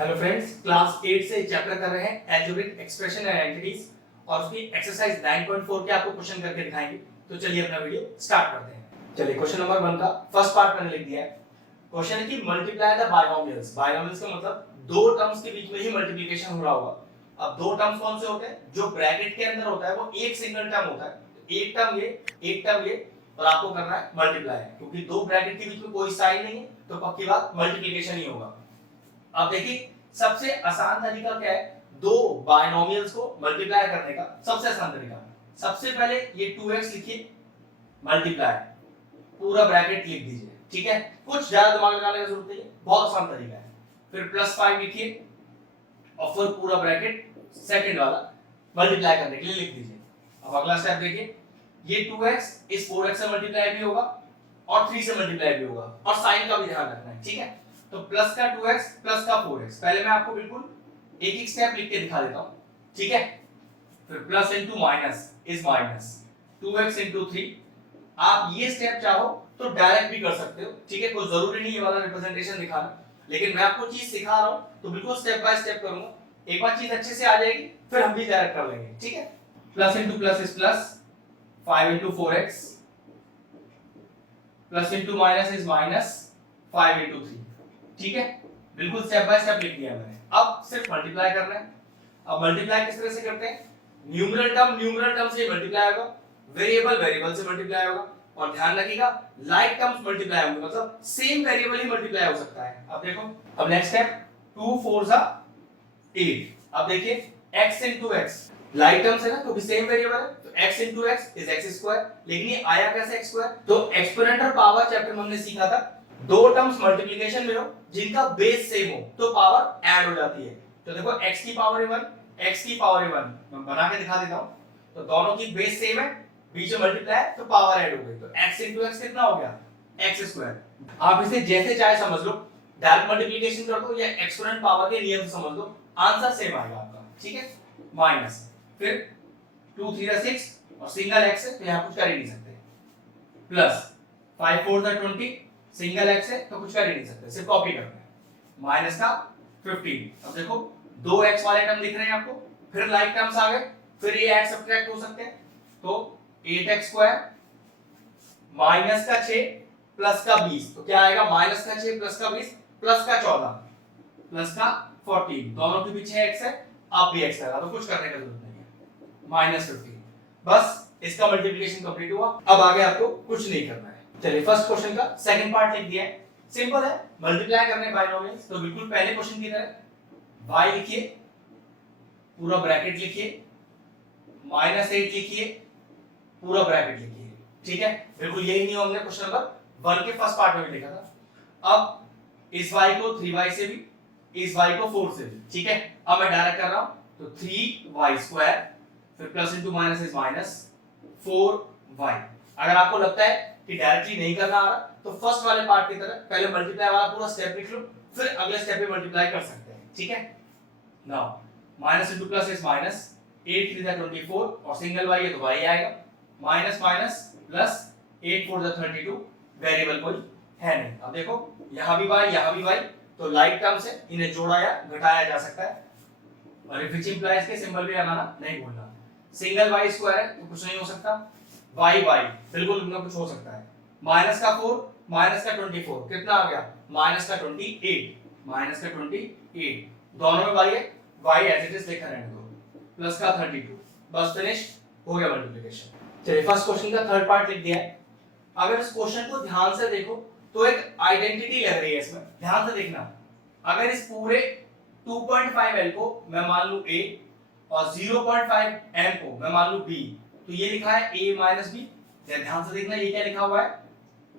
Hello friends, class 8 से chapter कर रहे हैं अलजेब्रिक एक्सप्रेशन एंड आइडेंटिटीज और उसकी एक्सरसाइज 9.4 के आपको क्वेश्चन करके दिखाएंगे। तो चलिए अपना वीडियो स्टार्ट करते हैं। चलिए क्वेश्चन नंबर 1 का फर्स्ट पार्ट मैंने लिख दिया है। क्वेश्चन है कि मल्टीप्लाई द बायनोमियल्स। बायनोमियल्स का मतलब दो टर्म्स के बीच में ही मल्टीप्लिकेशन हो रहा होगा। अब दो टर्म्स कौन से होते हैं? जो ब्रैकेट के अंदर होता है वो एक सिंगल टर्म होता है। तो एक टर्म ये और आपको करना है मल्टीप्लाई, क्योंकि दो ब्रैकेट के बीच में कोई साइन नहीं है तो पक्की बात मल्टीप्लिकेशन ही होगा। अब देखिए सबसे आसान तरीका क्या है दो बायनोमियल्स को मल्टीप्लाई करने का। सबसे आसान तरीका, सबसे पहले ये 2x लिखिए मल्टीप्लाई, पूरा ब्रैकेट लिख दीजिए, ठीक है। कुछ ज्यादा दिमाग लगाने की जरूरत नहीं है, बहुत आसान तरीका है। फिर +5 लिखिए और फिर पूरा ब्रैकेट सेकंड वाला मल्टीप्लाई करने के लिए लिख दीजिए। अब अगला स्टेप देखिए, ये 2x इस 4x से मल्टीप्लाई भी होगा और 3 से मल्टीप्लाई भी होगा और साइन का भी ध्यान रखना है, ठीक है। तो प्लस का 2x प्लस का 4x, पहले मैं आपको बिल्कुल एक एक स्टेप लिख के दिखा देता हूं, ठीक है। फिर plus into minus is minus 2x into 3। आप ये स्टेप चाहो तो डायरेक्ट भी कर सकते हो, ठीक है, कोई जरूरी नहीं ये वाला रिप्रेजेंटेशन दिखाना, लेकिन मैं आपको चीज सिखा रहा हूं तो बिल्कुल स्टेप बाय स्टेप करूंगा। एक बार चीज अच्छे से आ जाएगी फिर हम भी डायरेक्ट कर लेंगे, ठीक है। Plus into plus is plus 5 into 4x, plus into minus is minus 5 into 3, ठीक है। बिल्कुल स्टेप बाय स्टेप लिख दिया मैंने। अब सिर्फ मल्टीप्लाई करना है। अब मल्टीप्लाई किस तरह से करते हैं? न्यूमरल टर्म से मल्टीप्लाई होगा, वेरिएबल से मल्टीप्लाई होगा, और ध्यान रखिएगा लाइक टर्म्स मल्टीप्लाई होंगे, मतलब सेम वेरिएबल ही मल्टीप्लाई हो सकता है। अब देखो, अब नेक्स्ट स्टेप 2 4 सा 8। अब देखिए x into x, like terms है ना, क्योंकि सेम वेरिएबल है, तो x into x is x square. लेकिन ये आया कैसे x स्क्वायर? तो एक्सपोनेंशियल पावर चैप्टर में हमने सीखा था, दो टर्म्स मल्टीप्लिकेशन में हो जिनका बेस सेम हो तो पावर ऐड हो जाती है। तो देखो x की पावर 1 x की पावर 1 मैं बना के दिखा देता हूं। तो दोनों की बेस सेम है, बीच में मल्टीप्लाई तो पावर ऐड हो गई, तो x into x कितना हो गया? x square. आप इसे जैसे चाहे समझ लो, डायरेक्ट मल्टीप्लिकेशन कर दो या एक्सपोनेंट पावर के नियम से समझ लो, आंसर सेम आएगा आपका, ठीक है। माइनस फिर 2 3 6 और सिंगल x है तो यहां कुछ कर ही नहीं सकते, प्लस 5 4 20, सिंगल x है तो कुछ कर ही नहीं सकते, सिर्फ कॉपी करना है। माइनस का 15। अब देखो दो x वाले टर्म दिख रहे हैं आपको, फिर लाइक टर्म्स आ गए, फिर ये x सब्ट्रैक्ट हो सकते हैं, तो 8x स्क्वायर माइनस का 6 प्लस का 20, तो क्या आएगा? माइनस का 6 प्लस का 20 प्लस का 14 प्लस का 14, दोनों के पीछे x है, आप भी x लगा दो, कुछ करने की जरूरत नहीं है। माइनस 15, बस इसका मल्टीप्लिकेशन कंप्लीट हुआ। अब आगे आपको कुछ नहीं करना है। चलिए फर्स्ट क्वेश्चन का सेकंड पार्ट लिख दिया है, सिंपल है, मल्टीप्लाई करने बायनोमियल्स। तो बिल्कुल पहले क्वेश्चन की तरह y लिखिए, पूरा ब्रैकेट लिखिए, -8 लिखिए, पूरा ब्रैकेट लिखिए, ठीक है। बिल्कुल यही नियम हमने क्वेश्चन नंबर 1 के फर्स्ट पार्ट में भी लिखा था। अब इस y को 3y से भी, इस y को 4 से भी, ठीक है। अब मैं डायरेक्ट कर रहा हूं, तो 3y स्क्वायर फिर plus into minus is minus 4y। अगर आपको लगता है कि डायरेक्टली नहीं करना आ रहा तो फर्स्ट वाले पार्ट की तरह पहले मल्टीप्लाई वाला पूरा स्टेप लिख लो, फिर अगले स्टेप पे मल्टीप्लाई कर सकते हैं, ठीक है। Now minus into plus is minus 8 3 24 और सिंगल y है तो y आएगा, माइनस माइनस प्लस 8 4 32, वेरिएबल कोई है नहीं। अब देखो यहां भी y, तो लाइक टर्म से इन्हें जोड़ा या घटाया जा सकता है, और इफ विच इंप्लाइज के सिंबल भी लगाना नहीं भूलना। सिंगल y स्क्वायर है तो कुछ नहीं हो सकता, y बिल्कुल इनमें कुछ हो सकता है। माइनस का 4 माइनस का 24 कितना आ गया? माइनस का 28, दोनों में y है, y एज इट इज लिखा रहने दो, प्लस का 32, बस फिनिश हो गया मल्टीप्लिकेशन। चलिए फर्स्ट क्वेश्चन का थर्ड पार्ट लिख दिया है। अगर इस क्वेश्चन को ध्यान से देखो तो एक आइडेंटिटी लग रही है इसमें, ध्यान से देखना। अगर इस पूरे 2.5L को मैं मान लूं A और 0.5M को मैं मान लूं B, तो ये लिखा है A माइनस B। ध्यान से देखना ये क्या लिखा हुआ है?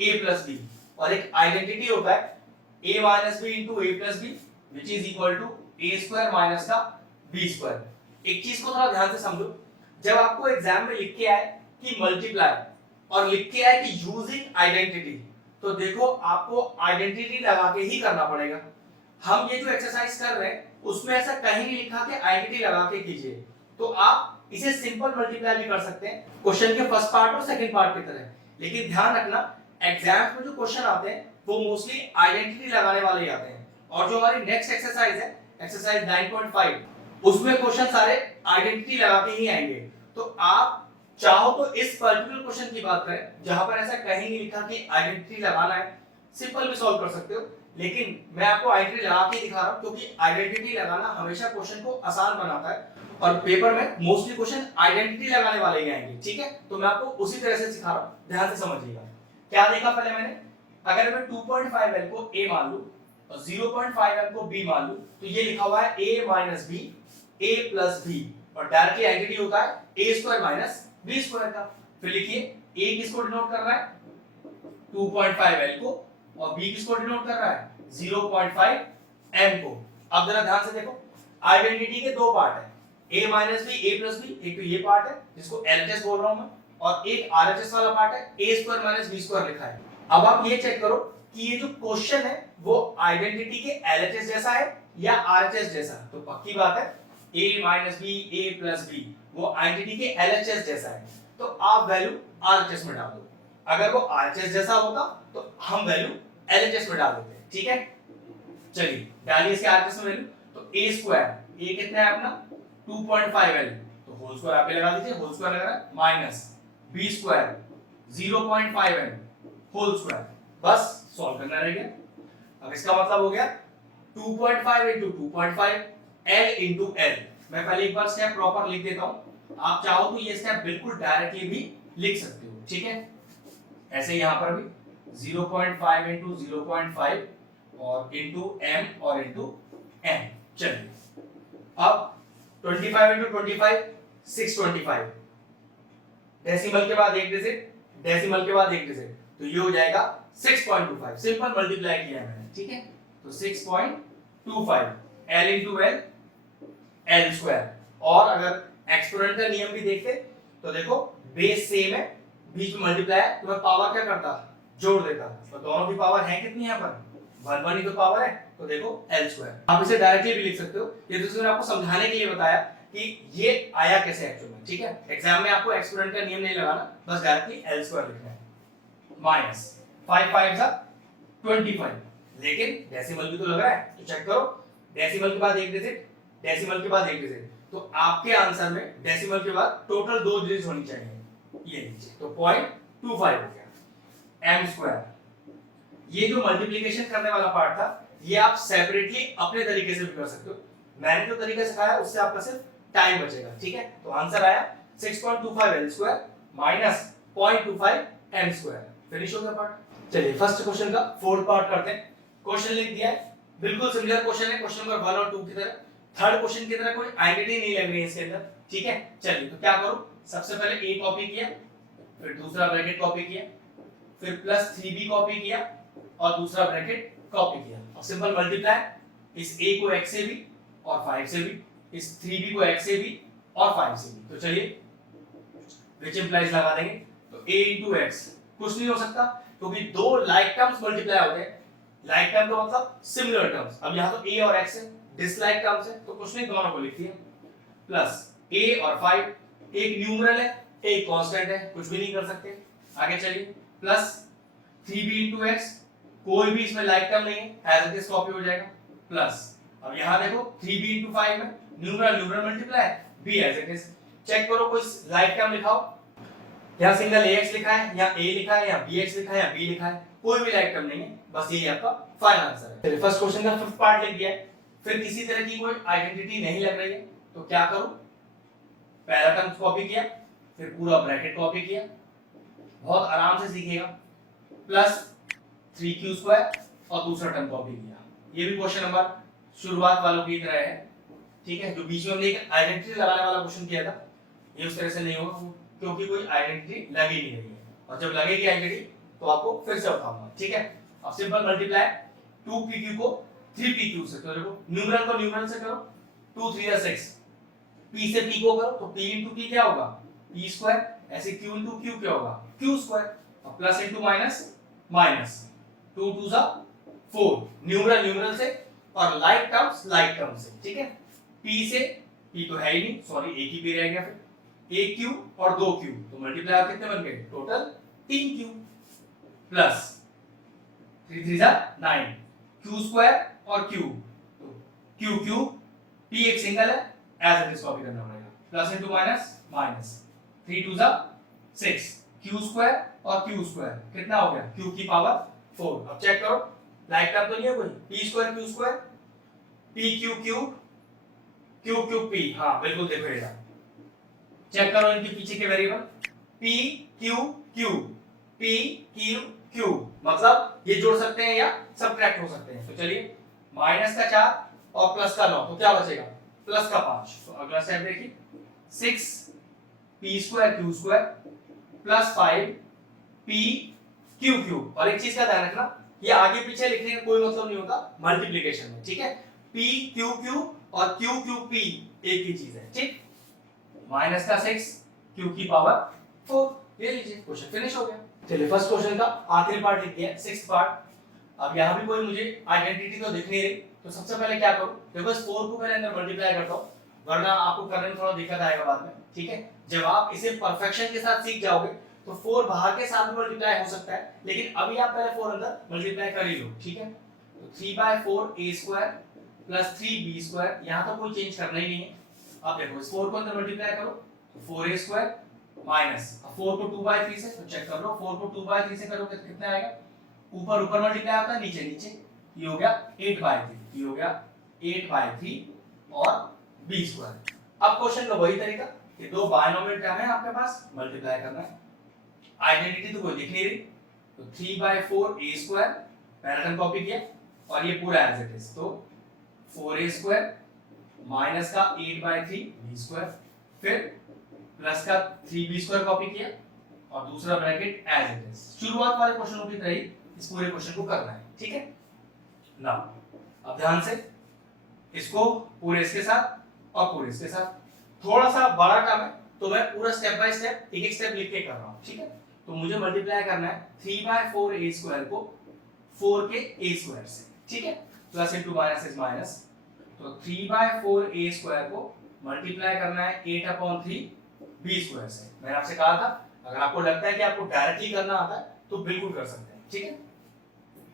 A प्लस B, और एक आइडेंटिटी होता है A minus B into A plus B which is equal to A square minus का B स्क्वायर। एक चीज को थोड़ा ध्यान से समझो, जब आपको एग्जाम में लिख के आए कि मल्टीप्लाई और लिख के आए कि यूजिंग आइडेंटिटी, तो देखो आपको आइडेंटिटी लगा के ही करना पड़ेगा। हम ये जो एक्सरसाइज कर रहे हैं उसमें ऐसा कहीं नहीं लिखा कि आइडेंटिटी लगा के कीजिए, तो आप इसे सिंपल मल्टीप्लाई भी कर सकते हैं क्वेश्चन के फर्स्ट पार्ट और सेकंड पार्ट की तरह। लेकिन ध्यान रखना एग्जाम्स में जो क्वेश्चन आते हैं वो मोस्टली आइडेंटिटी लगाने वाले ही आते हैं, और जो हमारी नेक्स्ट एक्सरसाइज है एक्सरसाइज 9.5 उसमें क्वेश्चन सारे आइडेंटिटी लगा के ही आएंगे। तो आप चाहो तो इस पर्टिकुलर क्वेश्चन की बात करें जहां पर ऐसा कहीं नहीं लिखा कि आइडेंटिटी लगाना है, सिंपल भी सॉल्व कर सकते हो, लेकिन मैं आपको आइडेंटिटी लगा के दिखा रहा हूं क्योंकि आइडेंटिटी लगाना हमेशा क्वेश्चन को आसान बनाता है और पेपर में मोस्टली क्वेश्चन आइडेंटिटी लगाने वाले ही आएंगे। ठीक है, तो मैं आपको उसी तरह से सिखा रहा हूं, ध्यान से समझिएगा। क्या देखा पहले मैंने, अगर मैं 2.5l को a मान लूं और 0.5l को b मान लूं तो ये लिखा हुआ है a minus b a plus b और डायरेक्टली आइडेंटिटी होता है a square minus b square का। फिर लिखिए a किसको डिनोट कर रहा है 2.5l को और b किसको डिनोट कर रहा है 0.5m को। अब जरा ध्यान से देखो, आइडेंटिटी के दो पार्ट है, a minus b a plus b, एक तो ये पार्ट है जिसको LHS बोल रहा हूं मैं, और एक RHS वाला पार्ट है a square minus b square लिखा है। अब आप ये चेक करो कि ये जो क्वेश्चन है वो आइडेंटिटी के LHS जैसा है या RHS जैसा, तो पक्की बात है a minus b a plus b वो आइडेंटिटी के LHS जैसा है, तो आप वैल्यू RHS में डाल दो। अगर वो RHS जैसा होता तो हम वैल्यू LHS में डाल देते। ठीक है, चलिए डालिए इसके RHS में वैल्यू, तो a स्क्वायर a कितना है अपना 2.5l, तो होल स्क्वायर आप लगा दीजिए, होल स्क्वायर लगा minus b square 0.5m whole square, बस सॉल्व करना रह गया। अब इसका मतलब हो गया 2.5 into 2.5 l into l। मैं पहले एक बार स्टेप प्रॉपर लिख देता हूं, आप चाहो तो ये स्टेप बिल्कुल डायरेक्टली भी लिख सकते हो। ठीक है, ऐसे यहां पर भी 0.5 into 0.5 और into m और into n। चलिए अब 25 into 25 625, डेसिमल के बाद एक डिजिट, डेसिमल के बाद एक डिजिट, तो ये हो जाएगा 6.25, सिंपल मल्टीप्लाई किया है मैंने। ठीक है, तो 6.25 l into l l square, और अगर एक्सपोनेंट का नियम भी देखते तो देखो बेस सेम है, बीच में मल्टीप्लाई है, तो मैं पावर क्या करता जोड़ देता, तो दोनों की पावर है कितनी यहाँ पर 1 1 ही तो पावर है, तो देखो l स्क्वायर। आप इसे डायरेक्टली भी लिख सकते हो, ये तो मैंने आपको समझाने के लिए बताया कि ये आया कैसे एक्चुअल में। ठीक है, एग्जाम में आपको एक्सपोनेंट का नियम नहीं लगाना, बस डायरेक्टली l स्क्वायर लिखना है माइनस 5 5 जा 25, लेकिन डेसिमल भी तो लग रहा है, तो चेक करो डेसिमल के बाद एक डिजिट, डेसिमल के बाद एक डिजिट, तो आपके आंसर में डेसिमल के बाद टोटल दो डिजिट होनी चाहिए, ये लीजिए, तो 0.25 हो गया m स्क्वायर। ये जो मल्टीप्लिकेशन करने वाला पार्ट था ये आप सेपरेटली अपने तरीके से भी कर सकते हो, मैंने जो तरीका सिखाया उससे आपका सिर्फ टाइम बचेगा। ठीक है, तो आंसर आया 6.25 l square minus 0.25 m square. Finish हो गया पार्ट। चलिए फर्स्ट क्वेश्चन का फोर्थ पार्ट करते हैं। क्वेश्चन लिख दिया है, बिल्कुल सिमिलर क्वेश्चन है क्वेश्चन नंबर 1 और 2 की तरह, थर्ड क्वेश्चन की तरह कोई आइडेंटिटी नहीं लग रही है इसके अंदर। ठीक है, चलिए तो क्या करो, सबसे पहले a कॉपी किया, फिर दूसरा ब्रैकेट कॉपी किया, फिर प्लस 3b कॉपी किया और दूसरा ब्रैकेट कॉपी किया, और सिंपल मल्टीप्लाई इस a को x से भी और 5 से भी, इस 3b को x से भी और 5 से भी, तो चलिए व्हिच इंप्लाइज लगा देंगे, तो a into x कुछ नहीं हो सकता क्योंकि दो लाइक टर्म्स मल्टीप्लाई होते हैं, लाइक टर्म का मतलब सिमिलर टर्म्स, अब यहां तो a और x है, डिसलाइक टर्म्स है, तो कुछ नहीं दोनों को लिख दिया, प्लस a और 5, एक न्यूमरल है एक कांस्टेंट है, कुछ भी नहीं कर सकते। आगे चलिए प्लस 3b into x, कोई भी इसमें लाइक टर्म नहीं है, एज इट इज कॉपी हो जाएगा, प्लस अब यहां देखो 3b into 5 में numeral numeral multiply, b as it is, check करो कोई लाइक टर्म लिखाओ, यहाँ सिंगल ax लिखा है, यहाँ a लिखा है, यहाँ bx लिखा है, यहाँ b लिखा है, कोई भी लाइक टर्म नहीं है, बस यही आपका फाइनल आंसर है। चलिए फर्स्ट क्वेश्चन का फिफ्थ पार्ट लिख दिया है, फिर किसी तरह की कोई आइडेंटिटी नहीं लग रही है, तो क्या करूं, पहला टर्म कॉपी किया, फिर पूरा ब्रैकेट कॉपी किया, बहुत आराम से सीखिएगा, प्लस 3q स्क्वायर और दूसरा टर्म कॉपी किया, ये भी क्वेश्चन नंबर शुरुआत वालों की तरह है। ठीक है, जो बीच में हमने एक आइडेंटिटी लगाने वाला क्वेश्चन किया था, ये उस तरह से नहीं होगा क्योंकि कोई आइडेंटिटी लगी नहीं रही है, और जब लगेगी आइडेंटिटी तो आपको फिर से बताऊंगा। ठीक है, अब सिंपल मल्टीप्लाई 2pq को 3pq से, तो देखो न्यूमरल को न्यूमरल से करो, 2 3 6, p से p को करो तो p into p क्या होगा p स्क्वायर, ऐसे q into q क्या होगा q स्क्वायर, और plus into minus minus, 2 2 4, numeral numeral से और लाइक टर्म से। ठीक है, p से p तो है ही नहीं, सॉरी एक ही p रह गया, फिर एक q और दो q, तो मल्टीप्लाई कितने बन गए total 3q, plus 3 3 9, q square और q, तो क्यू क्यू, p एक सिंगल है, एज इट इज कॉपी करना पड़ेगा, plus into minus minus, 3 2 6, Q square और क्यू स्क्वायर कितना हो गया, क्यू की पावर 4। अब चेक करो, लाइक टर्म तो नहीं है कोई, p square Q square, p Q Q, Q Q p, हाँ बिल्कुल देखो ये चेक करो इनके पीछे के variable, p q q, p q q, मतलब ये जोड़ सकते हैं या सबट्रैक्ट हो सकते हैं। तो चलिए माइनस का 4 और प्लस का 9, तो क्या बचेगा, प्लस का 5। तो अगला स्टेप देखिए, 6 p square q square plus 5 p q q, और एक चीज का ध्यान रखना, ये आगे पीछे लिखने का कोई मतलब नहीं होता मल्टीप्लिकेशन में, ठीक है। p q q और q q p एक ही चीज है, ठीक। माइनस का 6 q की पावर 4, ये लीजिए क्वेश्चन फिनिश हो गया। चलिए फर्स्ट क्वेश्चन का आखिरी पार्ट लिख दिया, 6th पार्ट। अब यहाँ भी कोई मुझे आइडेंटिटी तो दिख नहीं रही, तो सबसे पहले क्या करूं, देखो इस 4 को पहले अंदर मल्टीप्लाई करता हूं, वरना आपको करने में थोड़ा दिक्कत आएगा बाद में, ठीक है। जब आप इसे परफेक्शन के साथ सीख जाओगे तो 4 बाहर के साथ भी मल्टीप्लाई हो सकता है, लेकिन अभी आप पहले 4 अंदर मल्टीप्लाई कर ही लो, ठीक है। तो 3/4 a square plus 3b square, यहाँ तो कोई चेंज करना ही नहीं है। अब देखो इस 4 को अंदर मल्टीप्लाई करो तो 4a स्क्वायर माइनस 4 को 2/3 से, तो चेक कर लो 4 को 2/3 से करोगे तो कितना आएगा, ऊपर ऊपर मल्टीप्लाई होता है, नीचे नीचे, ये हो गया 8/3, ये हो गया 8/3 और b स्क्वायर। अब क्वेश्चन का वही तरीका कि दो बायनोमियल टर्म है आपके पास, मल्टीप्लाई करना है, आइडेंटिटी तो कोई दिख नहीं रही, तो 3/4 a स्क्वायर पहला टर्म कॉपी किया और ये पूरा एज इट इज, तो 4a स्क्वायर माइनस का 8/3 b स्क्वायर, फिर प्लस का 3b स्क्वायर कॉपी किया और दूसरा ब्रैकेट एज इट इज। शुरुआत वाले क्वेश्चनों की तरह ही इस पूरे क्वेश्चन को करना है, ठीक है ना। अब ध्यान से इसको पूरे इसके साथ और पूरे इसके साथ, थोड़ा सा बड़ा काम है तो मैं पूरा स्टेप बाय स्टेप एक एक स्टेप लिख के कर रहा हूं, ठीक है। तो मुझे मल्टीप्लाई करना है 3/4 a स्क्वायर को 4 के a स्क्वायर से, ठीक है, plus into minus is minus, तो 3/4 a स्क्वायर को मल्टीप्लाई करना है 8/3 b स्क्वायर से। मैंने आपसे कहा था अगर आपको लगता है कि आपको डायरेक्टली करना आता है तो बिल्कुल कर सकते हैं, ठीक है।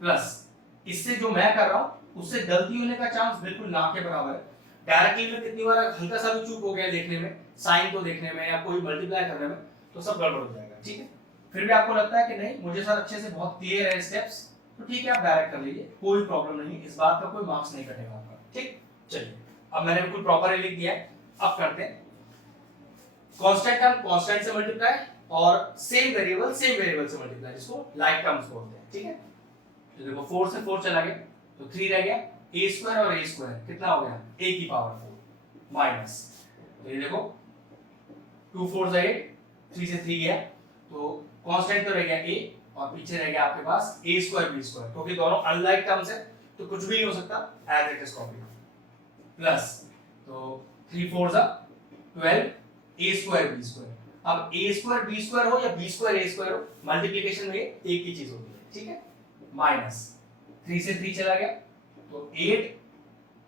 प्लस इससे जो मैं कर रहा हूं उससे गलती होने का चांस बिल्कुल ना के बराबर है। डायरेक्टली में कितनी बार हल्का सा भी चूक हो गया देखने में, साइन को देखने में या कोई मल्टीप्लाई करने में, तो सब गड़बड़ हो जाएगा, ठीक है। फिर भी आपको लगता है कि नहीं मुझे सर अच्छे से बहुत क्लियर है स्टेप्स, तो ठीक है आप डायरेक्ट कर लीजिए, कोई प्रॉब्लम नहीं, इस बात का कोई मार्क्स नहीं कटेगा आपका, ठीक। चलिए अब मैंने बिल्कुल प्रॉपर लिख दिया है, अब करते हैं कांस्टेंट टर्म कांस्टेंट से मल्टीप्लाई और सेम वेरिएबल से मल्टीप्लाई, इसको लाइक टर्म्स बोलते हैं, ठीक है। तो देखो 4 से 4 चला गया तो 3 रह गया, a स्क्वायर और a स्क्वायर कितना हो गया, a की पावर 4 माइनस, तो ये देखो 2 4 से 8, 3 से 3 गया, तो कांस्टेंट तो रह गया a और पीछे रह गया आपके पास a स्क्वायर b स्क्वायर, क्योंकि दोनों अनलाइक टर्म्स है तो कुछ भी नहीं हो सकता, as it is copy, plus तो 3 4 जा 12 a स्क्वायर b स्क्वायर। अब a स्क्वायर b स्क्वायर हो या b स्क्वायर a स्क्वायर हो, मल्टीप्लिकेशन में एक ही चीज होती है, ठीक है। माइनस 3 से 3 चला गया तो 8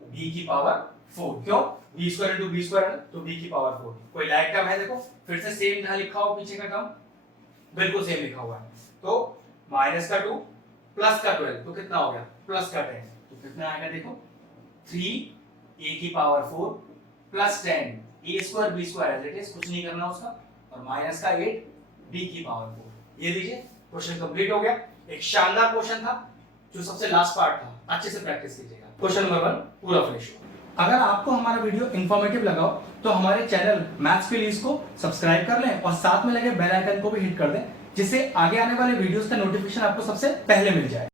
b की पावर 4, क्यों b square into b square है तो b की पावर 4। कोई लाइक टर्म है, देखो फिर से सेम जहां लिखा हो पीछे का टर्म बिल्कुल सेम लिखा हुआ है, तो माइनस का 2 प्लस का 12 तो कितना हो गया, प्लस का 10, तो कितना आएगा देखो 3 a की power 4 plus 10 a square b square as it is, कुछ नहीं करना उसका, और माइनस का 8 b की पावर 4। ये लीजिए क्वेश्चन कंप्लीट हो गया। एक शानदार क्वेश्चन था जो सबसे लास्ट पार्ट था, अच्छे से प्रैक्टिस कीजिएगा। क्वेश्चन नंबर 1 पूरा फिनिश हुआ। अगर आपको हमारा वीडियो इंफॉर्मेटिव लगा हो तो हमारे चैनल मैथ्स प्लीज को सब्सक्राइब कर लें और साथ में लगे बेल आइकन को भी हिट कर दें, जिससे आगे आने वाले वीडियोस का नोटिफिकेशन आपको सबसे पहले मिल जाए।